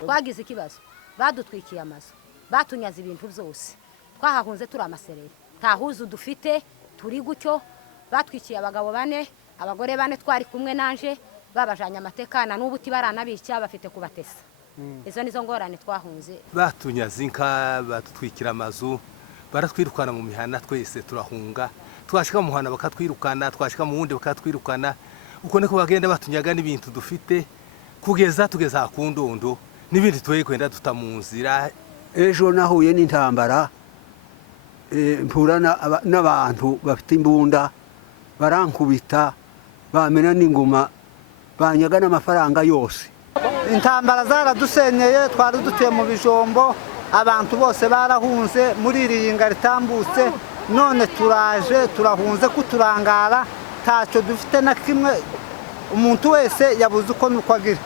twagize ikibazo badutwikiye amazu batunyaze ibintu byose twahahunze turi amasereri nta huzu dufite turi gutyo batwikiye abagabo 4 abagore 4 twari kumwe nanje babajanye amatekana n'ubu tibaranabica bafite kubatesa izo nizo ngorane twahunze batunyaze inka batutwikira amazu baratwirukana mu mihana twese turahunga twashika mu muhana bakatwirukana twashika mu wundi bakatwirukana uko niko bagenda batunyaga n'ibintu dufite kugeza tugeza ku ndondo n'ibindi twaye kwenda tutamunzira ejo nahuye n'intambara mpura n'abantu bafite imbunda barankubita bamena n'ingoma banyaga n'amafaranga yose intambara zaradusenyeye twari dutuye mu bijombo abantu bose barahunze muri iriyinga ritambutse none turaje turahunze kuturangara taco dufite na kimwe umuntu wese yabuze uko nuko agira